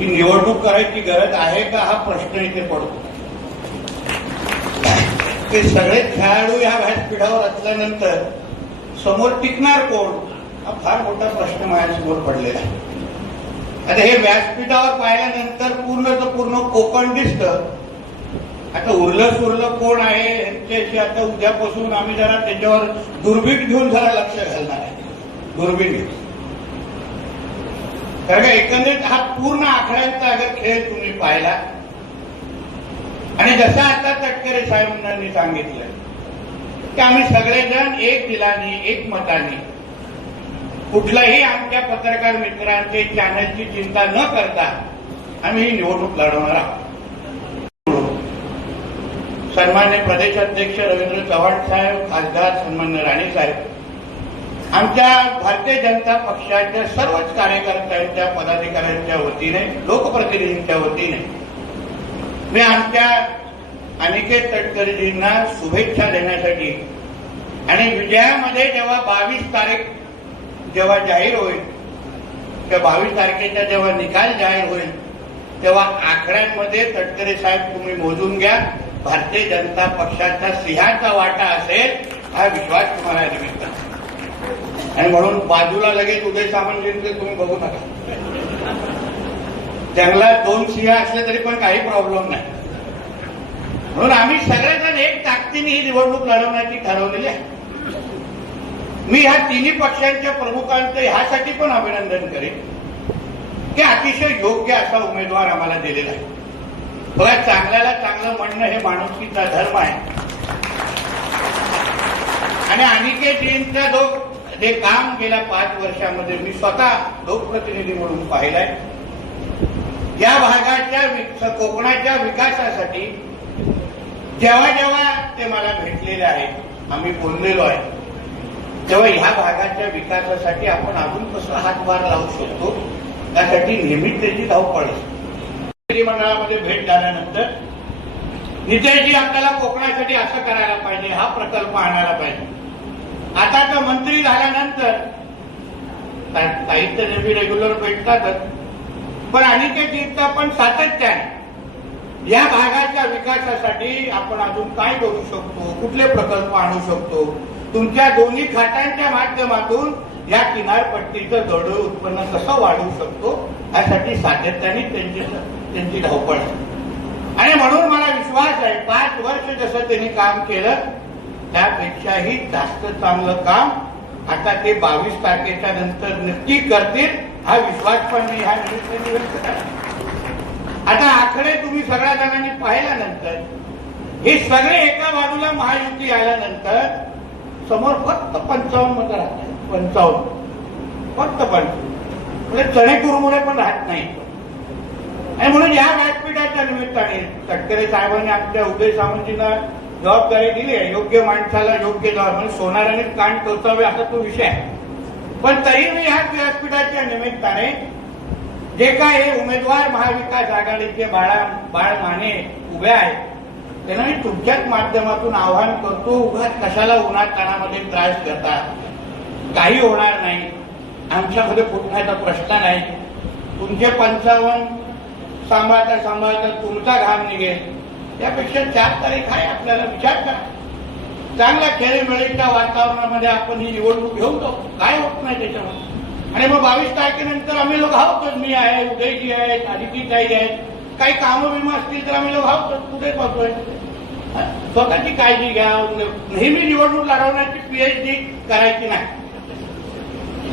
ही निवडणूक करायची गरज आहे का हा प्रश्न इथे पडतो. ते सगळे खेळाडू या व्यासपीठावर असल्यानंतर समोर टिकणार कोण हा फार मोठा प्रश्न माझ्यासमोर पडलेला आहे. आता हे व्यासपीठावर पाहिल्यानंतर पूर्ण कोकण दिसतं. आता उरलं सुरलं कोण आहे यांच्याशी आता उद्यापासून आम्ही जरा त्याच्यावर दुर्बीण घेऊन जरा लक्ष घालणार आहे. दुर्बीण घेऊन, कारण का एकंदरीत हा पूर्ण आकड्यांचा अगर खेळ तुम्ही पाहिला आणि जसं आता तटकरे साहेबांनी सांगितलं की आम्ही सगळेजण एक दिलाने एक मताने कुठलाही आमच्या पत्रकार मित्रांचे चॅनलची चिंता न करता आम्ही ही निवडणूक लढवणार आहोत. सन्मान्य प्रदेशाध्यक्ष रवींद्र चव्हाण साहेब, खासदार सन्मान्य राणे साहेब, आमच्या भारतीय जनता पक्षाच्या सर्वच कार्यकर्त्यांच्या पदाधिकाऱ्यांच्या वतीने, लोकप्रतिनिधींच्या वतीने मी आमच्या अनिकेत तटकरेजींना शुभेच्छा देण्यासाठी आणि विजयामध्ये जेव्हा 22 तारीख जेव्हा जाहीर होईल, त्या 22 तारखेचा जेव्हा निकाल जाहीर होईल तेव्हा आकड्यांमध्ये तटकरे साहेब तुम्ही मोजून घ्या, भारतीय जनता पक्षाचा सिंहाचा वाटा असेल हा विश्वास तुम्हाला निमित्त. आणि म्हणून बाजूला लगेच उदय सामंतजींचे तुम्ही बघू नका. जंगलात 2 सिंह असले तरी पण काही प्रॉब्लेम नाही. म्हणून आम्ही सगळेजण एक ताकदीने ही निवडणूक लढवण्याची ठरवलेली आहे. मी ह्या तिन्ही पक्षांच्या प्रमुखांचं ह्यासाठी पण अभिनंदन करेन की अतिशय योग्य असा उमेदवार आम्हाला दिलेला आहे. बघा, चांगल्याला चांगलं म्हणणं हे माणुसकीचा धर्म आहे. आणि अनिकेतजींचं जे काम गेल्या 5 वर्षामध्ये मी स्वतः लोकप्रतिनिधी म्हणून पाहिलंय. या भागाच्या कोकणाच्या विकासासाठी जेव्हा जेव्हा ते मला भेटलेले आहेत, आम्ही बोललेलो आहे, तेव्हा ह्या भागाच्या विकासासाठी आपण अजून कसं हातभार लावू शकतो त्यासाठी नेहमीच त्याची धावपळ असते. मंडळामध्ये भेट झाल्यानंतर नितेशजी आपल्याला कोकणासाठी असं करायला पाहिजे, हा प्रकल्प आणायला पाहिजे. आता तर मंत्री झाल्यानंतर साहित्य नेहमी रेग्युलर भेटतातच, पण अनिकेतजींचा पण सातत्याने या भागाच्या विकासासाठी आपण अजून काय करू शकतो, कुठले प्रकल्प आणू शकतो, तुमच्या दोन्ही खात्यांच्या माध्यमातून या किनारपट्टीचं दरडोई उत्पन्न कसं वाढवू शकतो यासाठी सातत्याने त्यांची धावपळ आहे. आणि म्हणून मला विश्वास आहे 5 वर्ष जसं त्यांनी काम केलं त्यापेक्षाही जास्त चांगलं काम आता ते 22 तारखेच्या नंतर नक्की करतील हा विश्वास पण मी ह्या निमित्ताने व्यक्त करतो. आता आकडे तुम्ही सगळ्या जणांनी पाहिल्यानंतर हे सगळे एका बाजूला महायुती आल्यानंतर समोर फक्त 55 मतं राहतात. 55 फक्त 55 म्हणजे चणेकुरमुळे पण राहत नाही. आणि म्हणून या व्यासपीठाच्या निमित्ताने तटकरे साहेबांनी आमच्या उदय सामंतजींना जबाबदारी दिली आहे. योग्य माणसाला योग्य जबाब, म्हणजे सोनारानेच कान टोचावे असा तो विषय आहे. पण तरी मी ह्या व्यासपीठाच्या निमित्ताने जे काय हे उमेदवार महाविकास आघाडीचे बाळ माने उभे आहेत त्यांना मी तुमच्याच माध्यमातून आवाहन करतो, उगाच कशाला उन्हात ताणामध्ये त्रास करतात, काही होणार नाही, आमच्यामध्ये फुटण्याचा प्रश्न नाही. तुमचे 55 सांभाळता तुमचा घाम निघेल, त्यापेक्षा 4 तारीख आहे, आपल्याला विचार करा. चांगल्या खेळीमेळीच्या वातावरणामध्ये आपण ही निवडणूक घेऊन जाऊ, काय होत नाही त्याच्यामध्ये. आणि मग 22 तारखेनंतर आम्ही लोक आहोतच, मी आहे, उदयजी आहेत, आदितीताई आहेत, काही कामं विमा असतील तर आम्ही लोक आहोतच, कुठे पाहतोय. स्वतःची काळजी घ्या. नेहमी निवडणूक लढवण्याची PhD करायची नाही,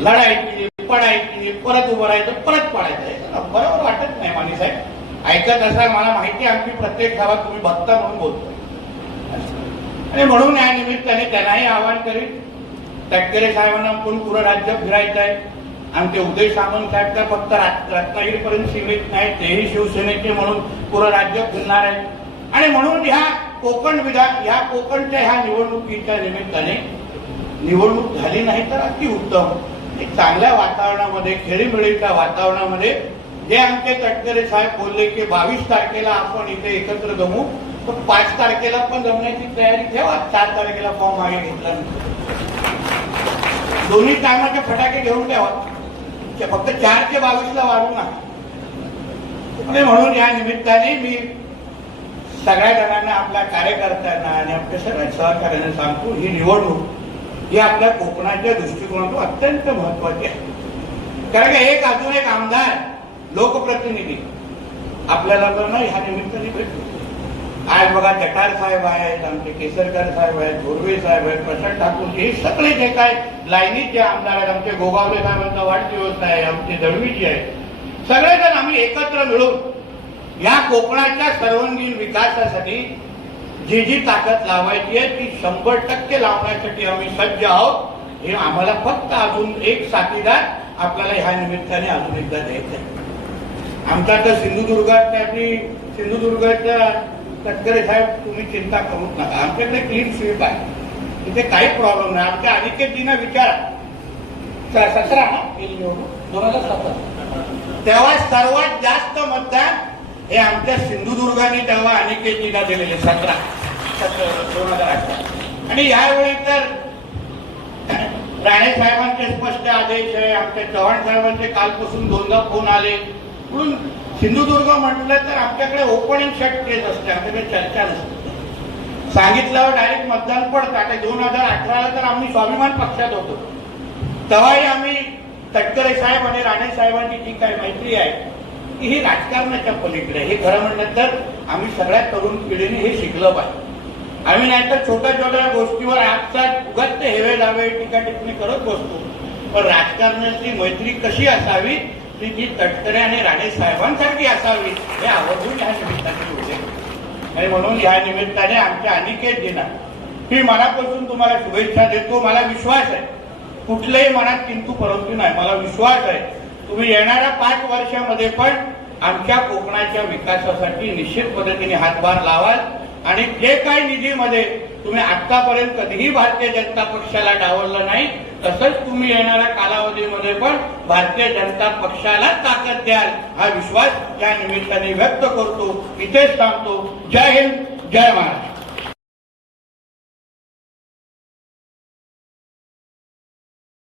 लढायची, पडायची, परत उभं राहायचं, परत पडायचं. बरोबर वाटत नाही माने साहेब. ऐकत असाल, मला माहिती आहे आमची प्रत्येक गावात तुम्ही बघता म्हणून बोलतो. आणि म्हणून या निमित्ताने त्यांनाही आवाहन करीन, तटकरे साहेबांना पण पुरं राज्य फिरायचं आहे. आमचे उदय सामंत साहेब तर फक्त रत्नागिरीपर्यंत सीमित नाही, तेही शिवसेनेचे म्हणून पुरं राज्य फिरणार आहे. आणि म्हणून ह्या कोकणच्या ह्या निवडणुकीच्या निमित्ताने निवडणूक झाली नाही तर अतिउत्तम. एक चांगल्या वातावरणामध्ये, खेळीमेळीच्या वातावरणामध्ये जे आमचे तटकरे साहेब बोलले की 22 तारखेला आपण इथे एकत्र जमू, तर 5 तारखेला पण जमण्याची तयारी ठेवा. 4 तारखेला फॉर्म मागे घेतला, दोन्ही टायमाचे फटाके घेऊन ठेवा. फक्त 4 ते 22 वाढू नका. आणि म्हणून या निमित्ताने मी सगळ्या जणांना, आपल्या कार्यकर्त्यांना आणि आपल्या सगळ्या सहकार्याने सांगतो, ही निवडणूक ही आपल्या कोकणाच्या दृष्टिकोनातून अत्यंत महत्वाची आहे. कारण की अजून एक आमदार, लोकप्रतिनिधी आपल्याला तर नाही ह्या निमित्ताने भेटतो. आज बघा जठार साहेब आहेत, आमचे केसरकर साहेब आहेत, धोरवे साहेब आहेत, प्रशांत ठाकूरजी, हे सगळे जे काय लाईनीत जे आमदार आहेत, आमचे गोगावले साहेबांचा वाढदिवस आहे, आमचे दळवीजी आहेत, सगळेजण आम्ही एकत्र मिळून या कोकणाच्या सर्वांगीण विकासासाठी जी जी ताकद लावायची आहे ती 100% लावण्यासाठी आम्ही सज्ज आहोत. हे आम्हाला फक्त अजून एक साथीदार आपल्याला ह्या निमित्ताने अजून एकदा द्यायचं आहे. आमचा तर सिंधुदुर्गाच्या तटकरे साहेब, तुम्ही चिंता करूच नका, आमच्याकडे क्लीन स्वीप आहे, तिथे काही प्रॉब्लेम नाही. आमच्या अनिकेतजींना विचारा, 17 ना 2017 तेव्हा सर्वात जास्त मतदान हे आमच्या सिंधुदुर्गाने तेव्हा अनिकेतजीला दिलेले 2018. आणि यावेळी तर राणे साहेबांचे स्पष्ट आदेश आहे, आमच्या चव्हाण साहेबांचे कालपासून 2दा फोन आले. म्हणून सिंधुदुर्ग म्हटलं तर आमच्याकडे ओपन अँड शट केस असते, आमच्याकडे चर्चा नसते. सांगितल्यावर डायरेक्ट मतदान पडतं. आता 2018ला तर आम्ही स्वाभिमान पक्षात होतो, तेव्हाही आम्ही तटकरे साहेब आणि राणे साहेबांची जी काय मैत्री आहे ही राजकारणाच्या पलीकडे. हे खरं म्हटलं तर आम्ही सगळ्या तरुण पिढीने हे शिकलं पाहिजे. आम्ही नाहीतर छोट्या छोट्या गोष्टीवर आजचा उगाच हेवे दावे टीका टिप्पणी करत बसतो, पण राजकारणाची मैत्री कशी असावी ती जी तटकरे आणि राणे साहेबांसारखी असावी हे आवर्जून या निमित्ताने होते. आणि म्हणून या निमित्ताने आमच्या अनिकेतजींना मी मनापासून तुम्हाला शुभेच्छा देतो. मला विश्वास आहे, कुठल्याही मनात किंतु परंतु नाही, मला विश्वास आहे तुम्ही येणाऱ्या 5 वर्षामध्ये पण आमच्या कोकणाच्या विकासासाठी निश्चित पद्धतीने हातभार लावाल. आणि जे काही निधीमध्ये तुम्ही आतापर्यंत कधीही भारतीय जनता पक्षाला डावललं नाही, तसंच तुम्ही येणाऱ्या कालावधीमध्ये पण भारतीय जनता पक्षाला ताकद द्याल हा विश्वास या निमित्ताने व्यक्त करतो. इथेच थांबतो. जय हिंद, जय महाराष्ट्र.